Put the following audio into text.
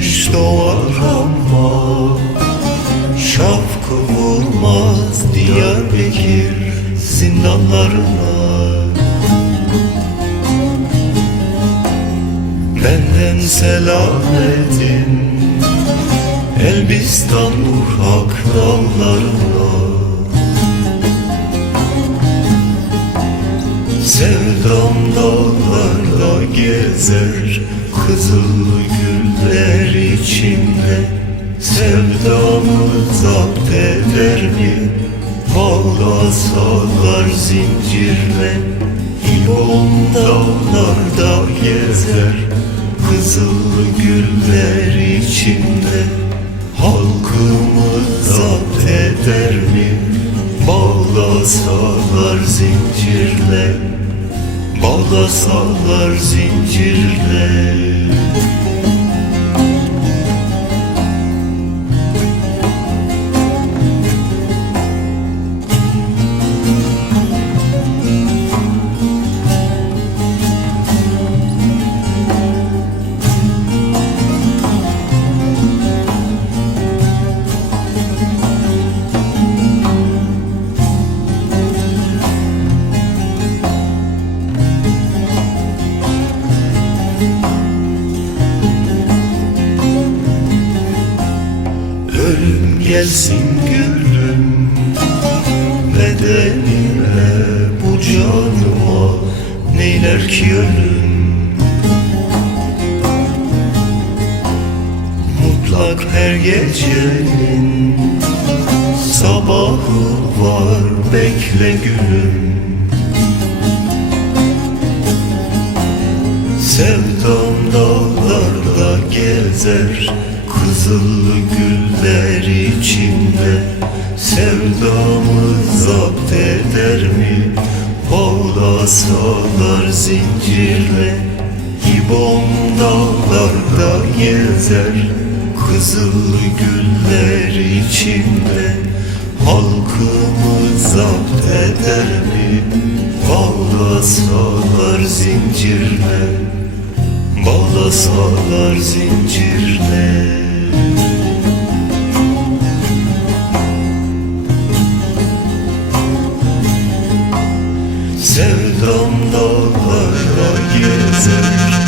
güneş doğar ama şafkı vurmaz Diyarbakır zindanlarına. Benden selam edin Elbistan Urhak dağlarına. Sevdam dağlarda gezer kızıl güller içinde. Sevdamı zapt eder mi bağlasalar zincirle. İbom dağlarda gezer kızıl güller içinde. Halkımı zapt eder mi bağlasalar zincirle. Bağlasalar zincirle. Ölüm gelsin gülüm bedenime, bu canıma neyler ki ölüm. Mutlak her gecenin sabahı var, bekle gülüm. Sevdam dağlarda gezer kızıl güller içinde. Sevdamı zapt eder mi bağlasalar zincirle. İbom dağlarda gezer kızıl güller içinde. Halkımı zapt eder mi bağlasalar zincirle. Bağlasalar zincirle. Sevdam dağlarda gezer